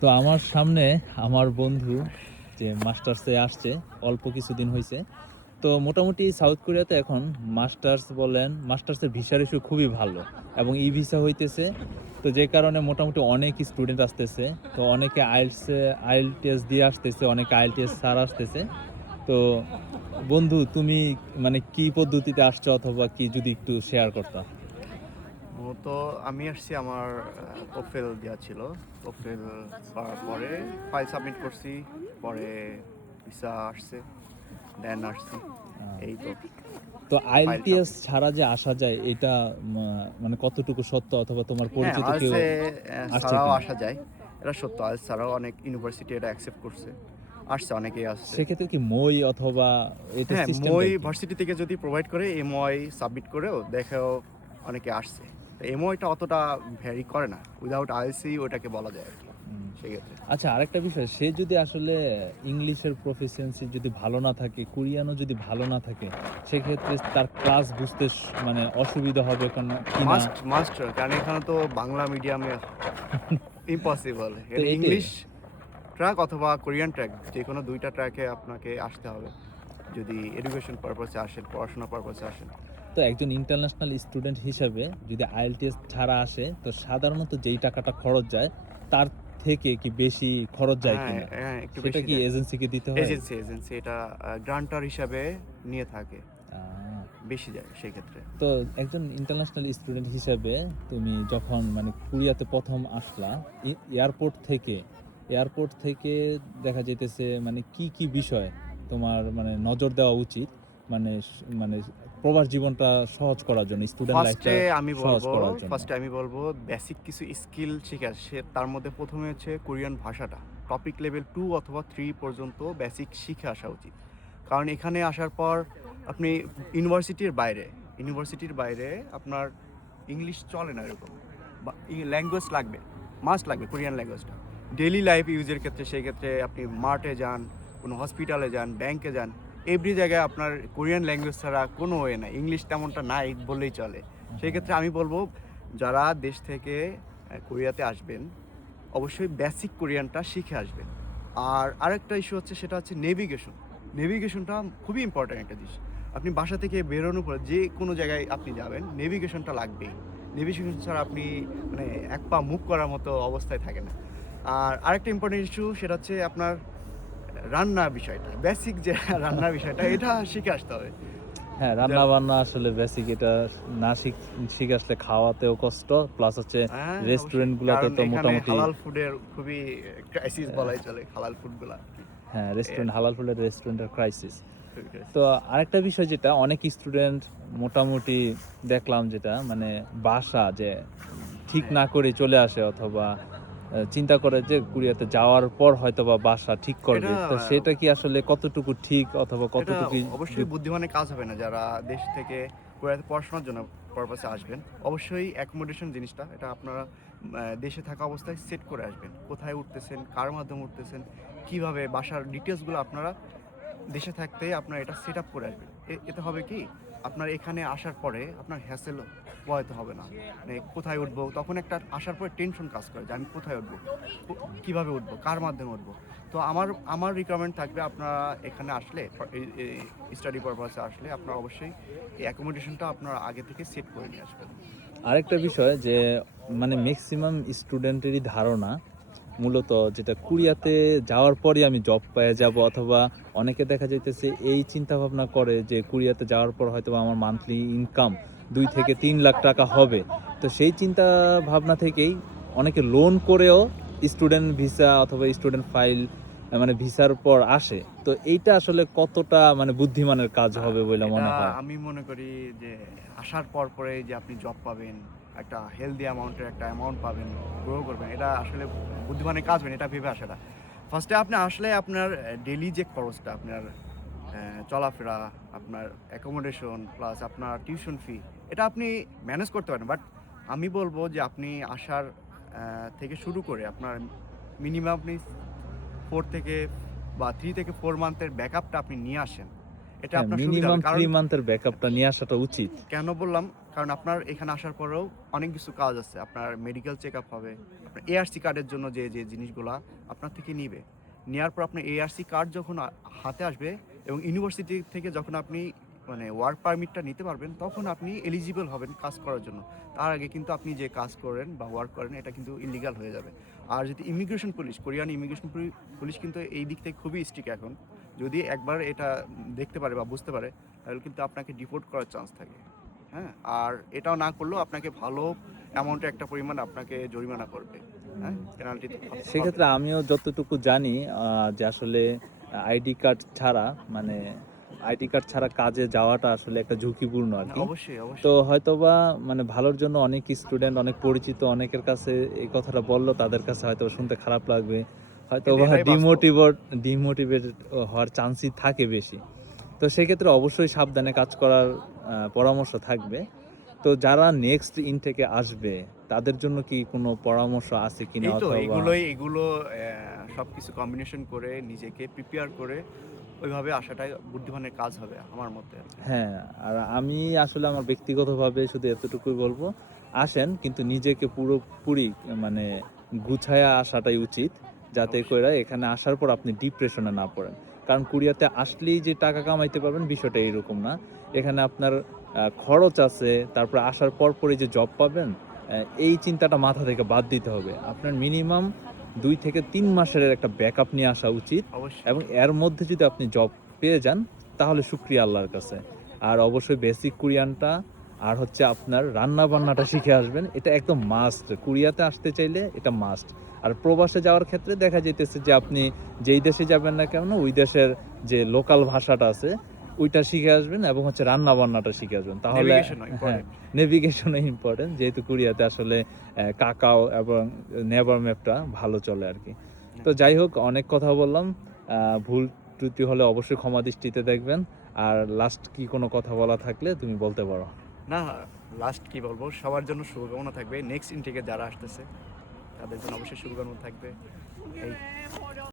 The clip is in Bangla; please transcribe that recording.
তো আমার সামনে আমার বন্ধু যে মাস্টার্সে আসছে, অল্প কিছুদিন হয়েছে। তো মোটামুটি সাউথ কোরিয়াতে এখন মাস্টার্স বলেন, মাস্টার্সের ভিসার ইস্যু খুবই ভালো এবং ই ভিসা হইতেছে। তো যে কারণে মোটামুটি অনেক স্টুডেন্ট আসতেছে। তো অনেকে আইএলটিএস দিয়ে আসতেছে, অনেকে আইএলটিএস ছাড়া আসতেছে। তো বন্ধু, তুমি মানে কি পদ্ধতিতে আসছো অথবা কি যদি একটু শেয়ার করতা। মূলত আমি আসছি আমার প্রোফাইল দেওয়া ছিল। প্রোফাইল করার পরে ফাইল সাবমিট করছি, পরে ভিসা আসছে, দেন আসছি। এই তো তো ফাইল আইএলটিএস সাবমিট। ছাড়া যে আসা যায় এটা মানে কতটুকু সত্য, অথবা তোমার হ্যাঁ, পরিচিত কেউ আইএলটিএস আসছে ছাড়াও কিনা? আসা যায়, এটা সত্য। আইএলটিএস ছাড়াও অনেক ইউনিভার্সিটি এটা অ্যাকসেপ্ট করছে, আসছে, অনেকেই আসছে। সেক্ষেত্রে কি মই অথবা এটা হ্যাঁ, সিস্টেমটা মই কি? ভার্সিটি থেকে যদি প্রোভাইড করে এমওআই সাবমিট করেও দেখেও অনেকে আসছে। তো এমওআইটা অতটা ভ্যারি করে না, উইদাউট আইএলসি ওটাকে বলা যায় আর কি উম, সেক্ষেত্রে। আচ্ছা, আরেকটা বিষয়, সে যদি আসলে ইংলিশের প্রফিসিয়েন্সি যদি ভালো না থাকে, কোরিয়ানও যদি ভালো না থাকে, সেক্ষেত্রে তার ক্লাস বুঝতে মানে অসুবিধা হবে কিনা? মাস্ট মাস্ট, কারণ এখানে তো বাংলা মিডিয়ামে ইম্পসিবল। তো এখানে এটাই। ইংলিশ ট্র্যাক অথবা কোরিয়ান ট্র্যাক, যে কোনো দুইটা ট্র্যাকে আপনাকে আসতে হবে যদি এডুকেশন পারপাসে আসেন, পড়াশোনা পারপাসে আসেন। তো একজন ইন্টারন্যাশনাল স্টুডেন্ট হিসাবে যদি আইএলটিএস ছাড়া আসে, তো সাধারণত যেই টাকাটা খরচ যায় তার থেকে কি বেশি খরচ যায় হ্যাঁ, কিনা? হ্যাঁ, একটু সেটা বেশি কি যায়। এজেন্সিকে দিতে হয়? এজেন্সি এটা গ্রান্টার হিসাবে নিয়ে থাকে, আহ, বেশি যায় সেক্ষেত্রে। তো একজন ইন্টারন্যাশনাল স্টুডেন্ট হিসেবে তুমি যখন মানে কোরিয়াতে প্রথম আসলা, এয়ারপোর্ট থেকে দেখা যাইতেছে মানে কি কি বিষয় তোমার মানে নজর দেওয়া উচিত, মানে মানে প্রবাস জীবনটা সহজ করার জন্য, স্টুডেন্ট লাইফটা সহজ করার জন্য? ফার্স্টে আমি বলবো বেসিক কিছু স্কিল শিখে আসে। তার মধ্যে প্রথমে হচ্ছে কোরিয়ান ভাষাটা টপিক লেভেল 2 অথবা 3 পর্যন্ত বেসিক শিখে আসা উচিত। কারণ এখানে আসার পর আপনি ইউনিভার্সিটির বাইরে আপনার ইংলিশ চলে না এরকম, বা ল্যাঙ্গুয়েজ লাগবে, মাস্ট লাগবে কোরিয়ান ল্যাঙ্গুয়েজটা ডেইলি লাইফ ইউজের ক্ষেত্রে। সেক্ষেত্রে আপনি মার্টে যান, কোনো হসপিটালে যান, ব্যাংকে যান, এভরি জায়গায় আপনার কোরিয়ান ল্যাঙ্গুয়েজ ছাড়া কোনো ওয়ে নাই, ইংলিশ তেমনটা নাই বললেই চলে। সেই ক্ষেত্রে আমি বলবো যারা দেশ থেকে কোরিয়াতে আসবেন অবশ্যই বেসিক কোরিয়ানটা শিখে আসবেন। আর আরেকটা ইস্যু হচ্ছে, সেটা হচ্ছে নেভিগেশনটা খুবই ইম্পর্ট্যান্ট একটা জিনিস। আপনি বাসা থেকে বেরোনোর পরে যে কোনো জায়গায় আপনি যাবেন, নেভিগেশনটা লাগবেই। নেভিগেশন ছাড়া আপনি মানে এক পা মুভ করার মতো অবস্থায় থাকেন না। আর আরেকটা ইম্পর্টেন্ট ইস্যু, সেটা হচ্ছে আপনার রান্নার বিষয়টা, বেসিক যে রান্নার বিষয়টা, এটা শিখে আসতে হবে। হ্যাঁ, রান্না যেমন বান্না আসলে বেসিক, এটা না শিখে আসলে খাওয়াতেও কষ্ট, প্লাস হচ্ছে হ্যাঁ, অবশ্যই। রেস্টুরেন্ট গুলাতে কারণ তো এখানে মোটামুটি। হালাল ফুডের খুবই ক্রাইসিস বলাই চলে, হালাল ফুডগুলা। হ্যাঁ, এই আর কি। হালাল ফুডের রেস্টুরেন্টের ক্রাইসিস। খুবই তো ক্রাইসিস। আরেকটা বিষয় যেটা অনেক স্টুডেন্ট মোটামুটি দেখলাম, যেটা মানে বাসা যে ঠিক হ্যাঁ, না করে চলে আসে, অথবা চিন্তা করে যে কোরিয়াতে যাওয়ার পর হয়তো বা বাসা ঠিক এটা করবে, তো সেটা কি আসলে কতটুকু ঠিক, অথবা এটা কতটুকু অবশ্যই বুদ্ধিমানের কাজ হবে না। যারা দেশ থেকে কোরিয়াতে পড়াশোনার জন্য পারপাসে আসবেন, অবশ্যই অ্যাকোমোডেশন জিনিসটা এটা আপনারা দেশে থাকা অবস্থায় সেট করে আসবেন। কোথায় উঠতেছেন, কার মাধ্যমে উঠতেছেন, কিভাবে, বাসার ডিটেলসগুলো আপনারা দেশে থাকতেই আপনার এটা সেট আপ করে আসবেন। এতে হবে কি, আপনার এখানে আসার পরে আপনার হ্যাসেল পোহাইতে হবে না। মানে কোথায় উঠবো, তখন একটা আসার পরে টেনশন কাজ করে যে আমি কোথায় উঠবো, কিভাবে উঠবো, কার মাধ্যমে উঠবো। তো আমার আমার রিকোয়ারমেন্ট থাকবে, আপনারা এখানে আসলে স্টাডি পারপাসে আসলে আপনারা অবশ্যই এই অ্যাকোমোডেশনটা আপনারা আগে থেকে সেট করে নিয়ে আসবেন। আরেকটা বিষয় যে মানে ম্যাক্সিমাম স্টুডেন্টেরই ধারণা মূলত যেটা কোরিয়াতে যাওয়ার পরই আমি জব পেয়ে যাব, অথবা অনেকে দেখা যাইতেছে এই চিন্তা ভাবনা করে যে কোরিয়াতে যাওয়ার পর হয়তো বা আমার মান্থলি ইনকাম 2 থেকে 3 লাখ টাকা হবে। তো সেই চিন্তা ভাবনা থেকেই অনেকে লোন করেও স্টুডেন্ট ভিসা অথবা স্টুডেন্ট ফাইল মানে ভিসার পর আসে। তো এইটা আসলে কতটা মানে বুদ্ধিমানের কাজ হবে বলে এটা মনে হয়? আমি মনে করি যে আসার পর পরে যে আপনি জব পাবেন, একটা হেলদি অ্যামাউন্টের একটা অ্যামাউন্ট পাবেন, গ্রো করবেন, এটা আসলে বুদ্ধিমানের কাজ হবে না, এটা ভেবে আসাটা। ফার্স্টে আপনি আসলে আপনার ডেইলি যে খরচটা, আপনার চলাফেরা, আপনার অ্যাকোমোডেশন প্লাস আপনার টিউশন ফি, এটা আপনি ম্যানেজ করতে পারেন। বাট আমি বলবো যে আপনি আসার থেকে শুরু করে আপনার মিনিমাম আপনি 4 থেকে বা 3 থেকে 4 মান্থের ব্যাকআপটা আপনি নিয়ে আসেন। এটা হ্যাঁ, আপনার সুবিধা হবে। মিনিমাম কারণ 3 মান্থের ব্যাকআপটা নিয়ে আসাটা উচিত। কেন বললাম? কারণ আপনার এখানে আসার পরেও অনেক কিছু কাজ আছে, আপনার মেডিকেল চেক আপ হবে, আপনার এআরসি কার্ডের জন্য যে যে জিনিসগুলা আপনার থেকে নিবে, নেওয়ার পর আপনার এআরসি কার্ড যখন হাতে আসবে এবং ইউনিভার্সিটি থেকে যখন আপনি মানে ওয়ার্ক পারমিটটা নিতে পারবেন, তখন আপনি এলিজিবল হবেন কাজ করার জন্য। তার আগে কিন্তু আপনি যে কাজ করেন বা ওয়ার্ক করেন এটা কিন্তু ইলিগাল হয়ে যাবে। আর যদি immigration police, Korean immigration police কিন্তু এই দিক থেকে খুবই স্ট্রিক্ট এখন, যদি একবার এটা দেখতে পারে বা বুঝতে পারে তাহলে কিন্তু আপনাকে ডিপোর্ট করার চান্স থাকে। হ্যাঁ, আর এটাও না করলেও আপনাকে ভালো অ্যামাউন্টে একটা পরিমাণ আপনাকে জরিমানা করবে। হ্যাঁ, পেনাল্টি তো হবে। সেক্ষেত্রে আমিও যতটুকু জানি যে আসলে আইডি কার্ড ছাড়া মানে আইডি কার্ড ছাড়া কাজে যাওয়াটা আসলে একটা ঝুঁকিপূর্ণ আর কি। অবশ্যই তো অবশ্যই। হয়তোবা মানে ভালোর জন্য অনেক স্টুডেন্ট, অনেক পরিচিত অনেকের কাছে এই কথাটা বললো, তাদের কাছে হয়তো শুনতে খারাপ লাগবে, হয়তোবা এটাই বাস্তব। ডিমোটিভেটেড হওয়ার চান্সই থাকে বেশি। তো সেক্ষেত্রে অবশ্যই সাবধানে কাজ করার পরামর্শ থাকবে। তো যারা নেক্সট ইনটেকে আসবে তাদের জন্য কি কোনো পরামর্শ আছে কিনা, এই তো অথবা এগুলো সব কিছু কম্বিনেশন করে নিজেকে প্রিপেয়ার করে ওইভাবে আসাটাই বুদ্ধিমানের কাজ হবে আমার মতে আর কি। হ্যাঁ, আর আমি আসলে আমার ব্যক্তিগতভাবে শুধু এতটুকুই বলবো, আসেন কিন্তু নিজেকে পুরোপুরি মানে গুছায়া আসাটাই উচিত, যাতে অবশ্যই। করে এখানে আসার পর আপনি ডিপ্রেশনে না পড়েন। কারণ কোরিয়াতে আসলেই যে টাকা কামাইতে পারবেন বিষয়টা এরকম না। এখানে আপনার খরচ আছে, তারপর আসার পরপরই যে জব পাবেন, এই চিন্তাটা মাথা থেকে বাদ দিতে হবে। আপনার মিনিমাম 2 থেকে 3 মাসের একটা ব্যাকআপ নিয়ে আসা উচিত, অবশ্যই। এবং এর মধ্যে যদি আপনি জব পেয়ে যান তাহলে শুকরিয়া আল্লাহর কাছে। আর অবশ্যই বেসিক কোরিয়ানটা আর হচ্ছে আপনার রান্না বান্নাটা শিখে আসবেন, এটা একদম মাস্ট। কোরিয়াতে আসতে চাইলে এটা মাস্ট। আর প্রবাসে যাওয়ার ক্ষেত্রে দেখা যাইতেছে যে আপনি যেই দেশে যাবেন না কেন ওই দেশের যে লোকাল ভাষাটা আছে ওইটা শিখে আসবেন, এবং হচ্ছে রান্না বান্নাটা শিখে আসবেন, তাহলে নেভিগেশন হ্যাঁ, ইম্পর্টেন্ট। নেভিগেশনও ইম্পর্টেন্ট, যেহেতু কোরিয়াতে আসলে কাকাও এবং নেভার ম্যাপটা ভালো চলে আর কি। তো যাই হোক, অনেক কথা বললাম, ভুল ত্রুটি হলে অবশ্যই ক্ষমা দৃষ্টিতে দেখবেন। আর লাস্ট কি কোনো কথা বলা থাকলে তুমি বলতে পারো। না, লাস্ট কি বলবো, সবার জন্য শুভকামনা থাকবে, নেক্সট ইনটেকে যারা আসতেছে তাদের জন্য অবশ্যই শুভকামনা থাকবে। এই